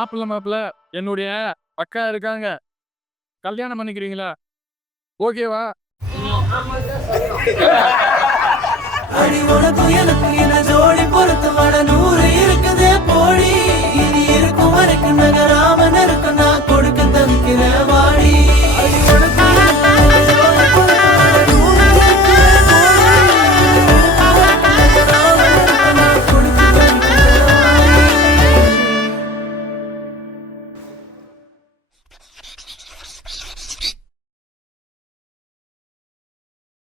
மாப்பிள்ள என்னுடைய அக்கா இருக்காங்க. கல்யாணம் பண்ணிக்கிறீங்களா? ஓகேவா? அடி உனக்கு எனக்கு என ஜோடி பொருத்தமான 100 இருக்குது